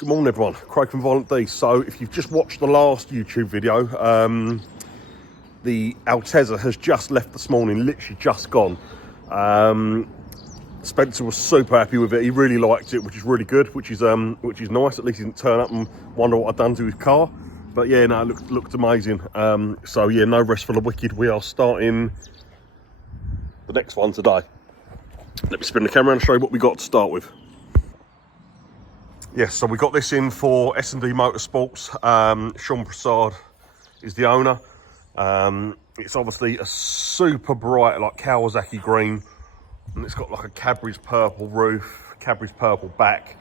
Good morning everyone, Craig from Violent D. So if you've just watched the last YouTube video, the Altezza has just left this morning, literally just gone. Spencer was super happy with it, he really liked it, which is really good, which is nice. At least he didn't turn up and wonder what I'd done to his car. But yeah, no, it looked amazing. So yeah, no rest for the wicked. We are starting the next one today. Let me spin the camera and show you what we got to start with. Yes, so we got this in for S13 Motorsports. Sean Prasad is the owner. It's obviously a super bright, like Kawasaki green, and it's got like a Cadbury's purple roof, Cadbury's purple back,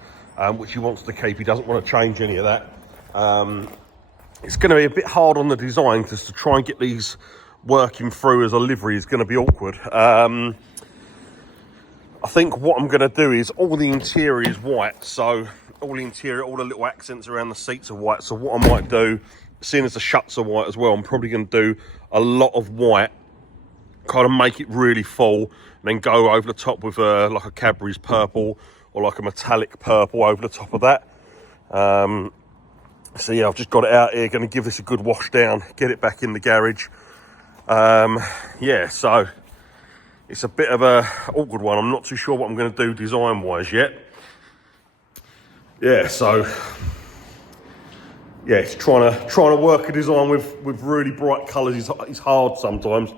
which he wants to keep. He doesn't want to change any of that. It's going to be a bit hard on the design because to try and get these working through as a livery is going to be awkward. I think what I'm going to do is all the interior is white, so all the interior, all the little accents around the seats are white. So what I might do, seeing as the shuts are white as well, I'm probably going to do a lot of white, kind of make it really full, and then go over the top with like a Cadbury's purple or like a metallic purple over the top of that. So yeah, I've just got it out here, going to give this a good wash down, get it back in the garage. Yeah, so it's a bit of a awkward one. I'm not too sure what I'm going to do design wise yet. Yeah, so yeah, it's trying to work a design with really bright colours is hard sometimes.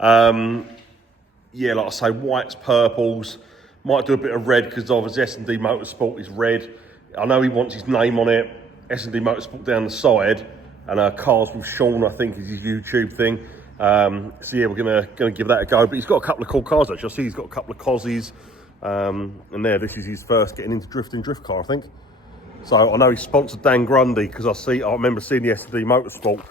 Yeah, like I say, whites, purples, might do a bit of red because obviously S13 Motorsport is red. I know he wants his name on it, S13 Motorsport down the side, and Cars with Sean, I think, is his YouTube thing. So yeah, we're gonna give that a go. But he's got a couple of cool cars actually. I see he's got a couple of Cozzies, and there, this is his first getting into drift car, I think. So I know he sponsored Dan Grundy because I remember seeing the S13 Motorsport.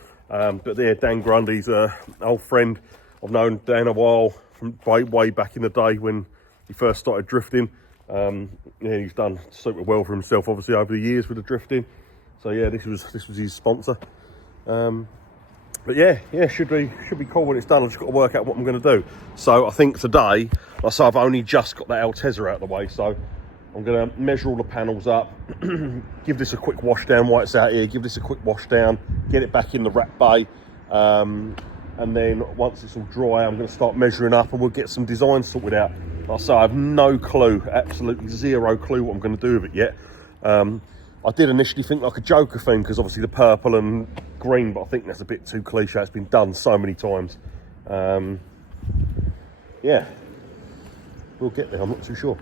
But there, Dan Grundy's an old friend. I've known Dan a while from way back in the day when he first started drifting. Yeah, he's done super well for himself, obviously, over the years with the drifting. So yeah, this was his sponsor. But yeah, should be cool when it's done. I've just got to work out what I'm going to do. So I think today, like I say, I've only just got that Altezza out of the way. So I'm going to measure all the panels up, give this a quick wash down while it's out here, give this a quick wash down, get it back in the wrap bay. And then once it's all dry, I'm going to start measuring up and we'll get some designs sorted out. Like I say, I have no clue, absolutely zero clue what I'm going to do with it yet. I did initially think like a Joker theme because obviously the purple and green, but I think that's a bit too cliche. It's been done so many times. Yeah, we'll get there. I'm not too sure.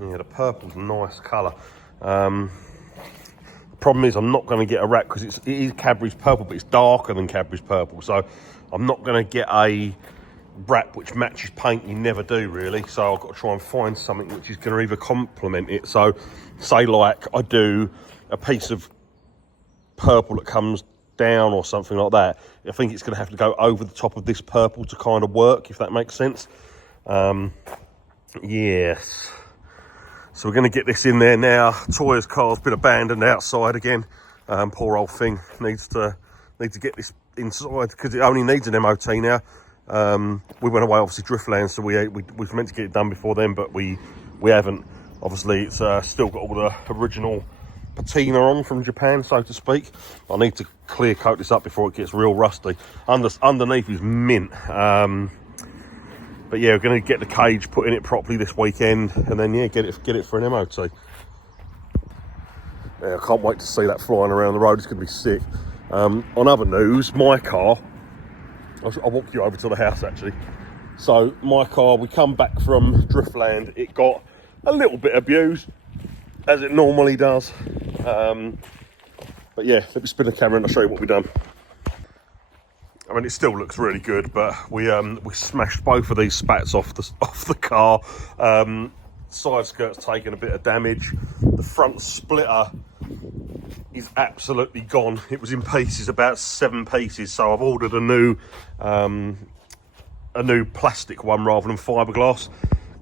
Yeah, the purple's a nice colour. The problem is I'm not going to get a wrap because it is Cadbury's purple, but it's darker than Cadbury's purple. So I'm not going to get a wrap which matches paint. You never do really. So I've got to try and find something which is going to either complement it. So say like I do a piece of purple that comes down or something like that. I think it's going to have to go over the top of this purple to kind of work, if that makes sense. Yes. So we're going to get this in there now. Toya's car's been abandoned outside again. Poor old thing needs to get this inside because it only needs an MOT now. We went away obviously Driftland, so we were meant to get it done before then, but we haven't. Obviously it's still got all the original patina on from Japan, so to speak. I need to clear coat this up before it gets real rusty. Underneath is mint. But yeah, we're going to get the cage put in it properly this weekend, and then yeah, get it for an MOT. Yeah, I can't wait to see that flying around the road. It's going to be sick. On other news, my car. I'll walk you over to the house actually. So my car, we come back from Driftland. It got a little bit abused, as it normally does. But yeah, let me spin the camera and I'll show you what we've done. I mean, it still looks really good, but we smashed both of these spats off the car. Side skirt's taken a bit of damage. The front splitter is absolutely gone. It was in pieces, about 7 pieces. So I've ordered a new plastic one rather than fiberglass,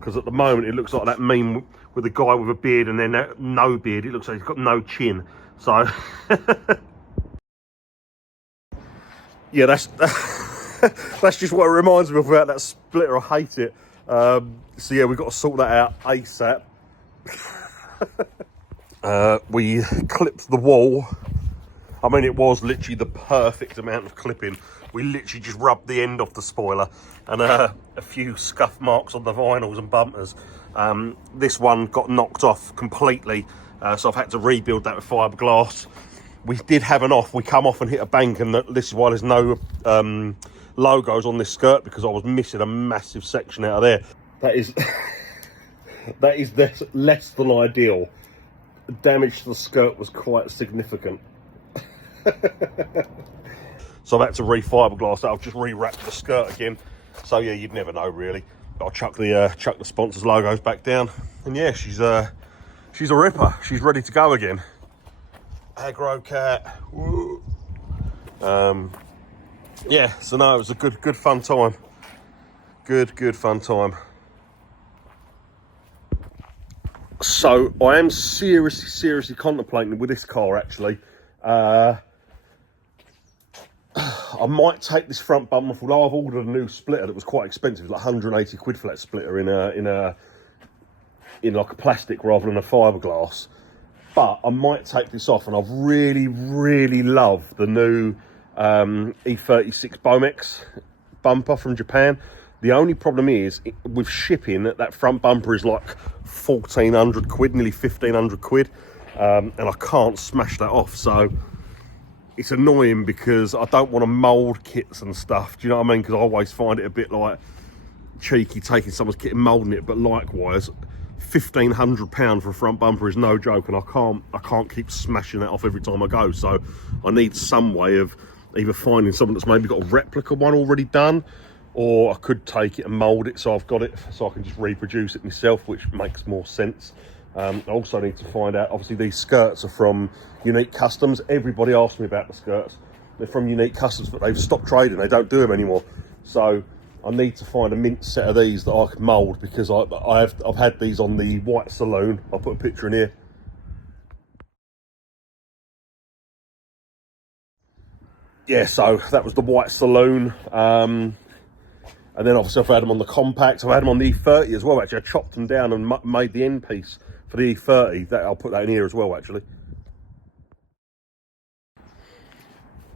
because at the moment it looks like that meme with a guy with a beard and then no beard. It looks like he's got no chin. So yeah, that's just what it reminds me of about that splitter. I hate it. So yeah, we've got to sort that out ASAP. We clipped the wall. I mean, it was literally the perfect amount of clipping. We literally just rubbed the end off the spoiler, and a few scuff marks on the vinyls and bumpers. This one got knocked off completely, so I've had to rebuild that with fiberglass. We did have an off. We come off and hit a bank, and this is why there's no logos on this skirt, because I was missing a massive section out of there. That is that is less than ideal. The damage to the skirt was quite significant. So I've had to re-fiberglass that. I've just re-wrapped the skirt again. So yeah, you'd never know really. But I'll chuck the sponsors logos back down, and yeah, she's a ripper. She's ready to go again. Aggro cat. Woo. Yeah, so no, it was a good fun time. Good fun time. So I am seriously contemplating with this car actually. I might take this front bumper off, although I've ordered a new splitter that was quite expensive, like 180 quid for that splitter in like a plastic rather than a fiberglass. But I might take this off, and I've really loved the new E36 Bomex bumper from Japan. The only problem is, with shipping, that front bumper is like 1,400 quid, nearly 1,500 quid, and I can't smash that off. So it's annoying because I don't want to mould kits and stuff. Do you know what I mean? Because I always find it a bit like cheeky taking someone's kit and moulding it. But likewise, £1,500 for a front bumper is no joke, and I can't keep smashing that off every time I go. So I need some way of either finding someone that's maybe got a replica one already done, or I could take it and mould it so I've got it, so I can just reproduce it myself, which makes more sense. I also need to find out, obviously these skirts are from Unique Customs. Everybody asks me about the skirts. They're from Unique Customs, but they've stopped trading. They don't do them anymore. So I need to find a mint set of these that I can mould, because I've had these on the White Saloon. I'll put a picture in here. Yeah, so that was the White Saloon. And then obviously I've had them on the Compact. I've had them on the E30 as well, actually. I chopped them down and made the end piece for the E30. I'll put that in here as well, actually.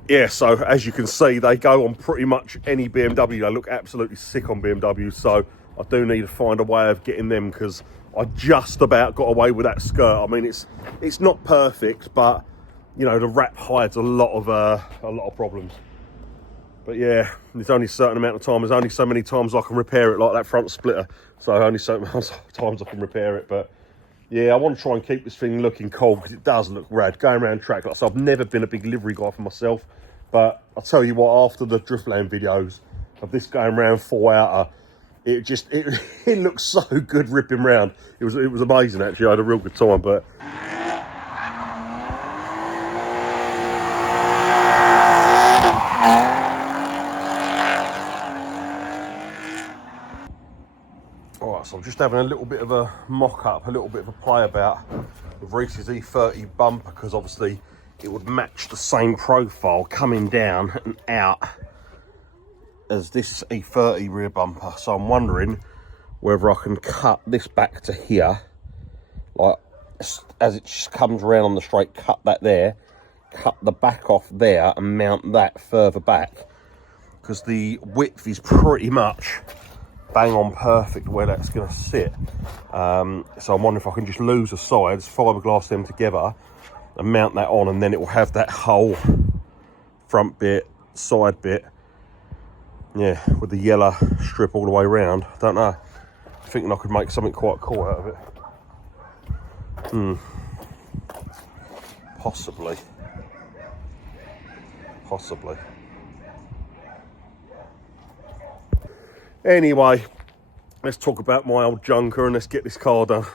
Yeah, so as you can see, they go on pretty much any BMW. They look absolutely sick on BMW. So I do need to find a way of getting them, because I just about got away with that skirt. I mean, it's not perfect, but you know, the wrap hides a lot of problems. But yeah, there's only a certain amount of time. There's only so many times I can repair it, like that front splitter. So only so many times I can repair it. But yeah, I want to try and keep this thing looking cool, because it does look rad. Going around track, like I said, I've never been a big livery guy for myself. But I'll tell you what, after the Driftland videos of this going around full outer, it looks so good ripping round. It was amazing actually. I had a real good time. But so I'm just having a little bit of a mock-up, a little bit of a play about with Reese's E30 bumper, because obviously it would match the same profile coming down and out as this E30 rear bumper. So I'm wondering whether I can cut this back to here, like as it just comes around on the straight, cut that there, cut the back off there and mount that further back, because the width is pretty much bang on perfect where that's going to sit. So I'm wondering if I can just lose the sides, fiberglass them together and mount that on, and then it will have that whole front bit, side bit, yeah, with the yellow strip all the way around. I don't know, I'm thinking I could make something quite cool out of it. Possibly. Anyway, let's talk about my old junker and let's get this car done.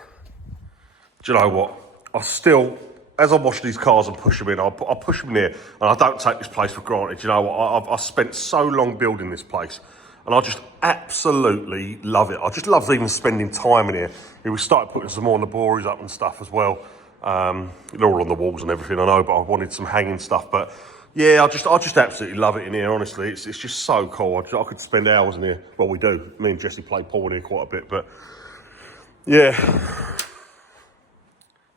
Do you know what? I still, as I wash these cars and push them in, I push them in here, and I don't take this place for granted. Do you know what? I've spent so long building this place, and I just absolutely love it. I just love even spending time in here. We started putting some more Laboris up and stuff as well. They're all on the walls and everything, I know, but I wanted some hanging stuff. But yeah, I just absolutely love it in here, honestly. It's just so cool. I could spend hours in here. Well, we do. Me and Jesse play pool in here quite a bit, but yeah.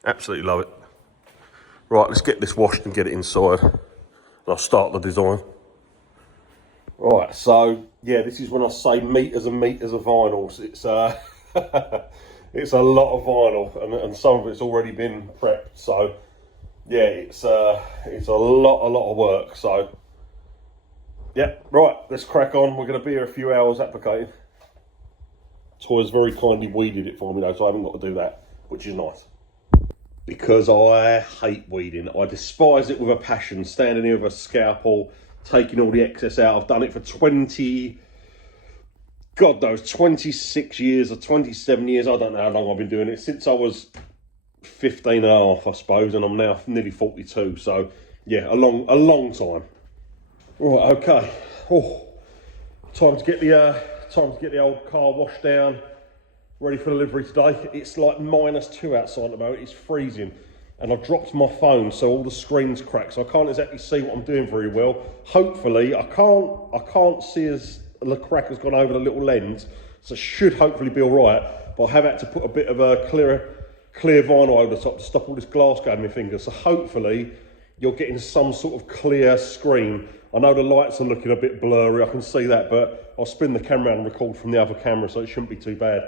Absolutely love it. Right, let's get this washed and get it inside. And I'll start the design. Right, so yeah, this is when I say meters and meters of vinyls. It's it's a lot of vinyl, and some of it's already been prepped. So yeah, it's a lot of work. So yeah, right, let's crack on. We're going to be here a few hours applicating. Toy's very kindly weeded it for me though, so I haven't got to do that, which is nice. Because I hate weeding. I despise it with a passion. Standing here with a scalpel, taking all the excess out. I've done it for 26 years or 27 years. I don't know how long I've been doing it. Since I was 15 and a half, I suppose, and I'm now nearly 42. So yeah, a long time. Right, okay. Oh, time to get the old car washed down, ready for delivery today. It's like -2 outside at the moment. It's freezing, and I've dropped my phone, so all the screen's cracked, so I can't exactly see what I'm doing very well. Hopefully, I can't see as the crack has gone over the little lens, so it should hopefully be all right. But I have had to put a bit of a clear vinyl over the top to stop all this glass going in my fingers. So hopefully, you're getting some sort of clear screen. I know the lights are looking a bit blurry, I can see that, but I'll spin the camera around and record from the other camera, so it shouldn't be too bad.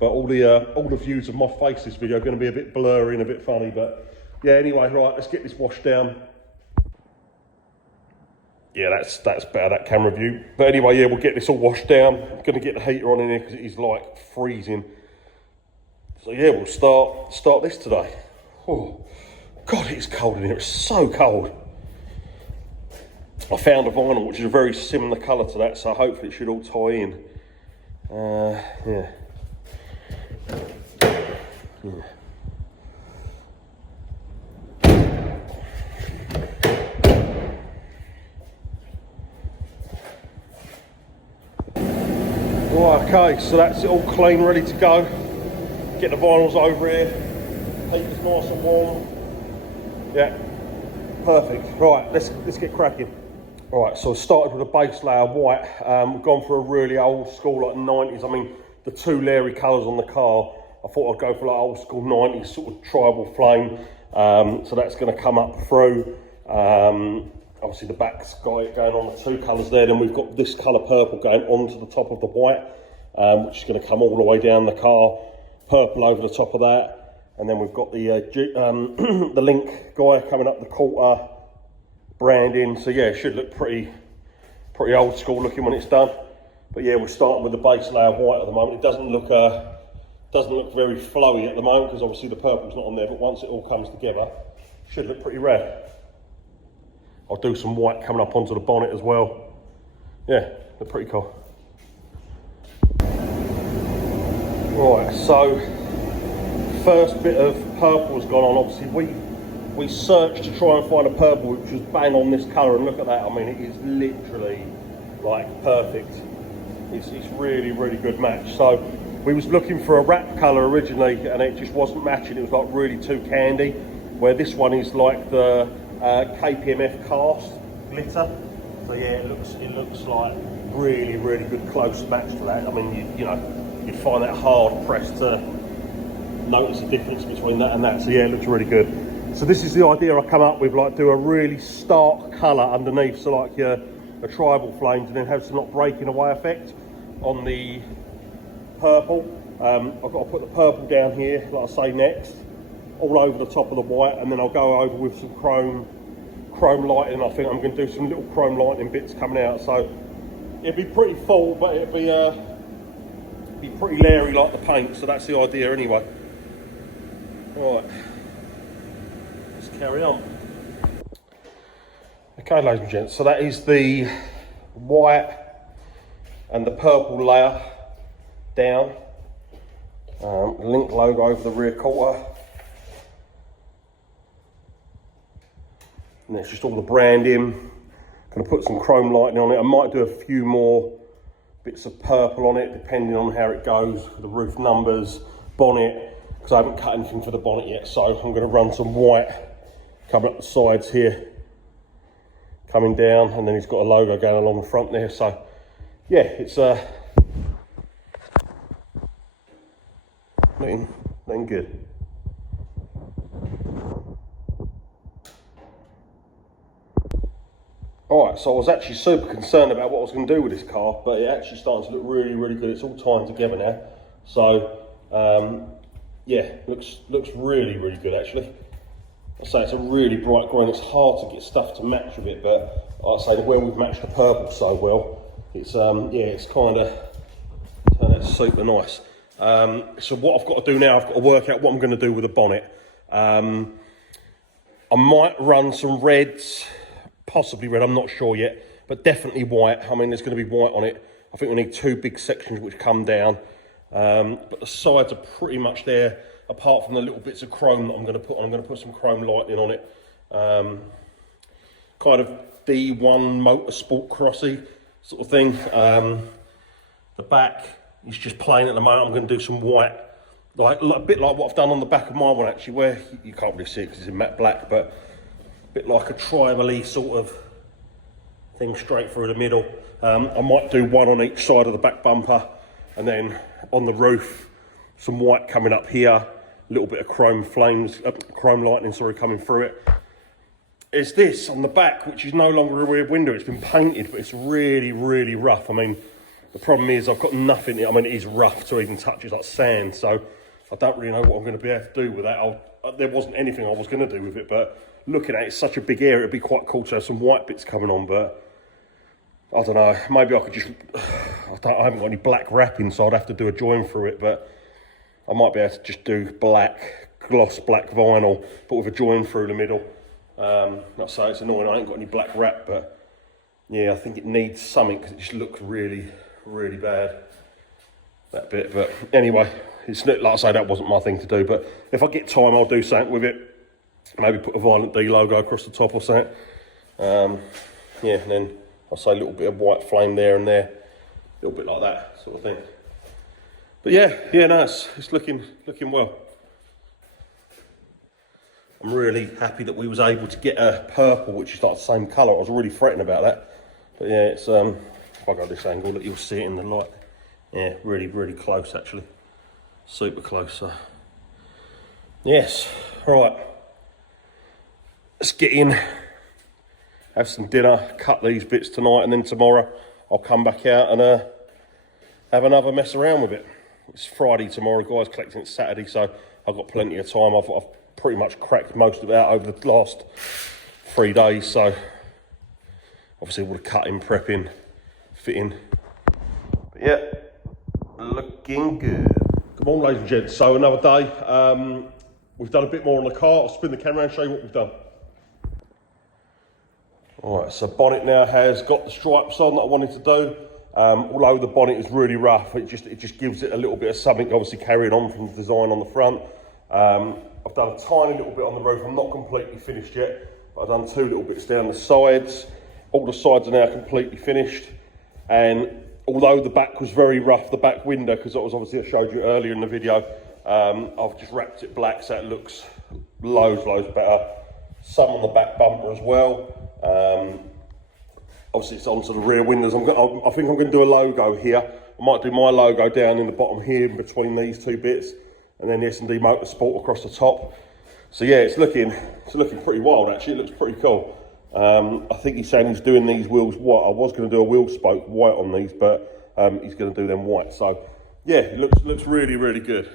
But all the views of my face this video are going to be a bit blurry and a bit funny. But yeah, anyway, right, let's get this washed down. Yeah, that's better, that camera view. But anyway, yeah, we'll get this all washed down. I'm going to get the heater on in here because it is like freezing. So yeah, we'll start this today. Oh, God, it is cold in here. It's so cold. I found a vinyl which is a very similar colour to that, so hopefully it should all tie in. Yeah. Right, okay, so that's it all clean, ready to go. Get the vinyls over here. Heater's nice and warm. Yeah, perfect. Right, let's get cracking. Right, so I started with a base layer white. We've gone for a really old school, like 90s. I mean, the two Larry colours on the car, I thought I'd go for like old school 90s sort of tribal flame. So that's going to come up through. Obviously the back's got it going on the two colours there. Then we've got this colour purple going onto the top of the white, which is going to come all the way down the car. Purple over the top of that. And then we've got the the link guy coming up the quarter branding. So yeah, it should look pretty old school looking when it's done. But yeah, we're starting with the base layer white at the moment. It doesn't look very flowy at the moment because obviously the purple's not on there, but once it all comes together, it should look pretty rad. I'll do some white coming up onto the bonnet as well. Yeah, they're pretty cool. Right, so first bit of purple has gone on. Obviously we searched to try and find a purple which was bang on this colour, and look at that. I mean, it is literally like perfect. It's really good match. So we was looking for a wrap colour originally, and it just wasn't matching. It was like really too candy, where this one is like the KPMF cast glitter. So yeah, it looks like really good close match to that. I mean, you know, you'd find that hard pressed to notice the difference between that and that. So yeah, it looks really good. So this is the idea I come up with, like do a really stark colour underneath, so like your tribal flames, and then have some like breaking away effect on the purple. I've got to put the purple down here, like I say, next, all over the top of the white, and then I'll go over with some chrome lighting. I think I'm going to do some little chrome lighting bits coming out, so it'd be pretty full, but it'd be pretty Larry like the paint. So that's the idea anyway. Right, let's carry on. Okay, ladies and gents, so that is the white and the purple layer down. Link logo over the rear quarter. And it's just all the branding. Going to put some chrome lighting on it. I might do a few more bits of purple on it, depending on how it goes. The roof numbers, bonnet, because I haven't cut anything for the bonnet yet. So I'm going to run some white coming up the sides here, coming down, and then he's got a logo going along the front there. So yeah, it's looking good. Alright, so I was actually super concerned about what I was going to do with this car, but it actually starting to look really, really good. It's all tying together now. So, yeah, looks really, really good actually. I say it's a really bright green. It's hard to get stuff to match with it, but like I say, where we've matched the purple so well, it's yeah, it's kind of turned out super nice. So what I've got to do now, I've got to work out what I'm going to do with the bonnet. I might run some reds, possibly red, I'm not sure yet, but definitely white. I mean, there's going to be white on it. I think we need 2 big sections which come down, but the sides are pretty much there, apart from the little bits of chrome that I'm going to put on. I'm going to put some chrome lighting on it, kind of D1 motorsport crossy sort of thing. The back is just plain at the moment. I'm going to do some white, like a bit like what I've done on the back of my one actually, where you can't really see it because it's in matte black, but a bit like a tribal-y sort of thing straight through the middle. I might do one on each side of the back bumper, and then on the roof some white coming up here, a little bit of chrome flames, chrome lightning, sorry, coming through it. It's this on the back, which is no longer a rear window. It's been painted, but it's really, really rough. I mean, the problem is I've got nothing. I mean, it is rough to even touch. It's like sand, so I don't really know what I'm going to be able to do with that. There wasn't anything I was going to do with it, but looking at it, it's such a big area. It'd be quite cool to have some white bits coming on, but I don't know. Maybe I could just. I haven't got any black wrapping, so I'd have to do a join through it, but I might be able to just do black, gloss black vinyl, but with a join through the middle. Like I say, it's annoying, I ain't got any black wrap, but yeah, I think it needs something because it just looks really, really bad, that bit. But anyway, it's like I say, that wasn't my thing to do, but if I get time, I'll do something with it. Maybe put a Violent D logo across the top or something. Yeah, and then I'll say a little bit of white flame there and there, a little bit like that sort of thing. But yeah, no, it's looking well. I'm really happy that we was able to get a purple, which is like the same colour. I was really fretting about that. But yeah, it's, if I go this angle, look, you'll see it in the light. Yeah, really, really close actually. Super close, so. Yes, all right. Let's get in, have some dinner, cut these bits tonight, and then tomorrow I'll come back out and have another mess around with it. It's Friday tomorrow, guys, collecting it Saturday, so I've got plenty of time. I've pretty much cracked most of it out over the last 3 days, so obviously all the cutting, prepping, fitting. But yeah, looking good. Good morning, ladies and gents. So another day. We've done a bit more on the car. I'll spin the camera and show you what we've done. All right, so bonnet now has got the stripes on that I wanted to do. Although the bonnet is really rough, it just gives it a little bit of something, obviously carrying on from the design on the front. I've done a tiny little bit on the roof. I'm not completely finished yet, but I've done 2 little bits down the sides. All the sides are now completely finished. And although the back was very rough, the back window, because that was obviously I showed you earlier in the video, I've just wrapped it black so it looks loads better. Some on the back bumper as well. Obviously it's onto the rear windows. I think I'm going to do a logo here. I might do my logo down in the bottom here in between these 2 bits, and then the S&D Motorsport across the top. So yeah, it's looking pretty wild actually. It looks pretty cool. I think he's saying he's doing these wheels white. I was going to do a wheel spoke white on these, but he's going to do them white. So yeah, it looks really, really good.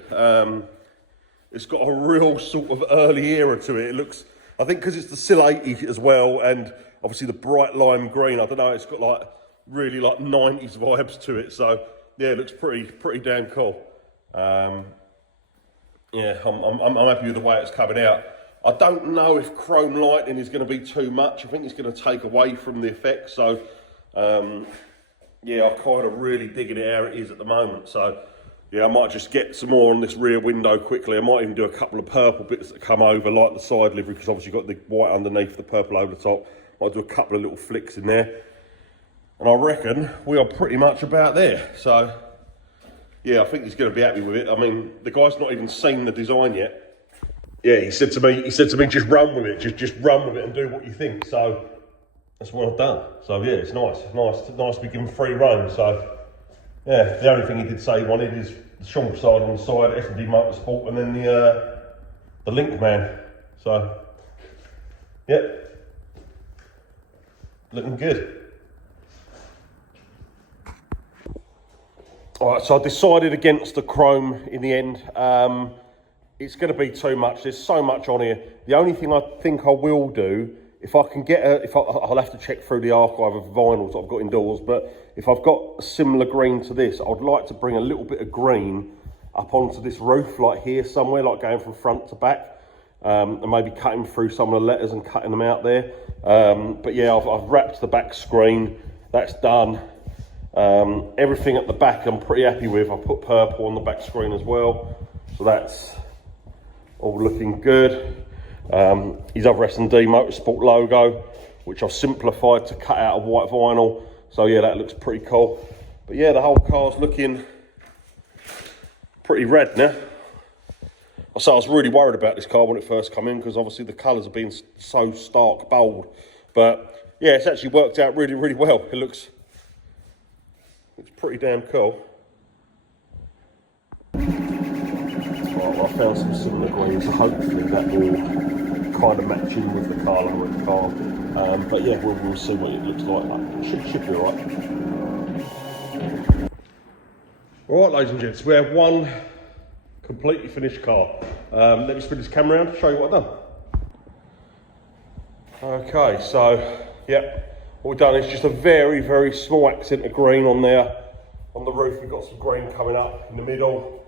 It's got a real sort of early era to it. It looks, I think because it's the Sil 80 as well, and obviously the bright lime green, I don't know, it's got like really like 90s vibes to it. So yeah, it looks pretty damn cool. Yeah, I'm happy with the way it's coming out. I don't know if chrome lighting is going to be too much. I think it's going to take away from the effect. So yeah, I'm kind of really digging it how it is at the moment. So yeah, I might just get some more on this rear window quickly. I might even do a couple of purple bits that come over, like the side livery, because obviously you've got the white underneath, the purple over the top. I'll do a couple of little flicks in there. And I reckon we are pretty much about there. So yeah, I think he's going to be happy with it. I mean, the guy's not even seen the design yet. Yeah, he said to me, just run with it, just run with it and do what you think. So that's what I've done. So yeah, it's nice to be given free rein. So yeah, the only thing he did say he wanted is the Sean side on the side, S&D Motorsport, and then the Link Man. So yeah, looking good. All right, so I decided against the chrome in the end. It's going to be too much. There's so much on here. The only thing I think I will do, if I can get I'll have to check through the archive of vinyls that I've got indoors, but if I've got a similar green to this, I'd like to bring a little bit of green up onto this roof, like here somewhere, like going from front to back, and maybe cutting through some of the letters and cutting them out there. But yeah, I've wrapped the back screen. That's done. Everything at the back I'm pretty happy with. I put purple on the back screen as well, so that's all looking good. His other S&D Motorsport logo, which I've simplified to cut out of white vinyl, so yeah, that looks pretty cool. But yeah, the whole car's looking pretty red now. I was really worried about this car when it first came in, because obviously the colours have been so stark bold, but yeah, it's actually worked out really, really well. It looks pretty damn cool. Right, well, I found some similar greens, so hopefully that will kind of match in with the colour of the car. But yeah, we'll see what it looks like. Should be alright. Alright, ladies and gents, we have one completely finished car. Let me spin this camera around to show you what I've done. Okay, so yeah, what we've done is just a very, very small accent of green on there. On the roof, we've got some green coming up in the middle.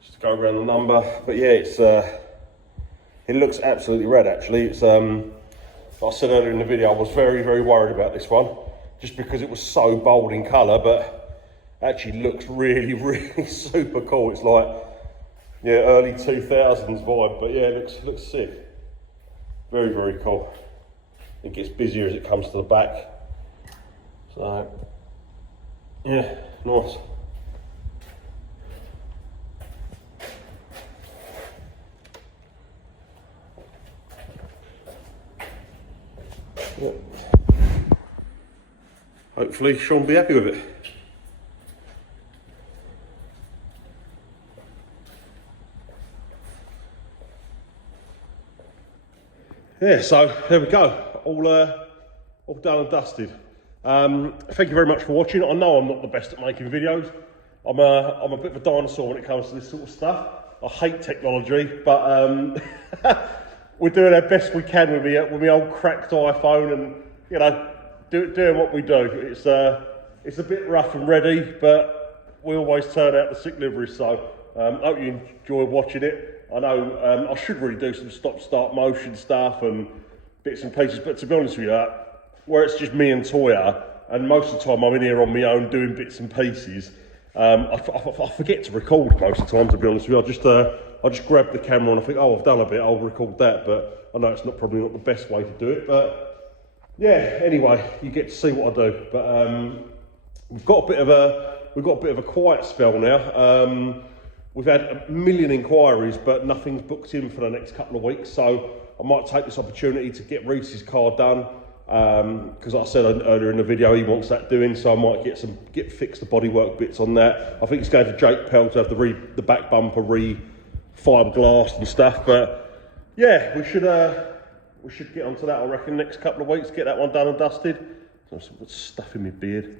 Just to go around the number, but yeah, it looks absolutely red actually. It's like I said earlier in the video, I was very, very worried about this one, just because it was so bold in colour, but actually looks really, really super cool. It's like, yeah, early 2000s vibe, but yeah, it looks sick. Very, very cool. It gets busier as it comes to the back. So, yeah, nice. Yeah. Hopefully Sean will be happy with it. Yeah, so there we go, all done and dusted. Thank you very much for watching. I know I'm not the best at making videos. I'm a bit of a dinosaur when it comes to this sort of stuff. I hate technology, but we're doing our best we can with my old cracked iPhone, and you know, doing what we do. It's a bit rough and ready, but we always turn out the sick livery. So hope you enjoy watching it. I know I should really do some stop-start motion stuff and bits and pieces, but to be honest with you, where it's just me and Toya, and most of the time I'm in here on my own doing bits and pieces, I forget to record most of the time, to be honest with you. I just grab the camera and I think, oh, I've done a bit, I'll record that, but I know it's probably not the best way to do it, but yeah, anyway, you get to see what I do. But we've got a bit of a quiet spell now. We've had a million inquiries, but nothing's booked in for the next couple of weeks, so I might take this opportunity to get Reese's car done, because like I said earlier in the video, he wants that doing, so I might get fix the bodywork bits on that. I think it's going to Jake Pell to have the back bumper fiberglassed and stuff, but yeah, we should get onto that, I reckon, next couple of weeks, get that one done and dusted. So some stuff in my beard.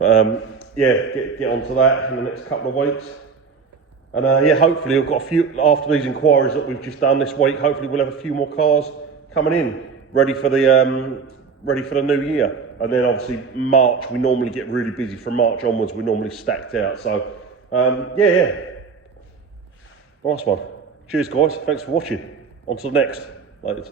Yeah, get onto that in the next couple of weeks. And yeah, hopefully we've got a few, after these inquiries that we've just done this week, hopefully we'll have a few more cars coming in, ready for the new year. And then obviously March, we normally get really busy. From March onwards, we're normally stacked out. So yeah. Nice one. Cheers guys, thanks for watching. On to the next. Later.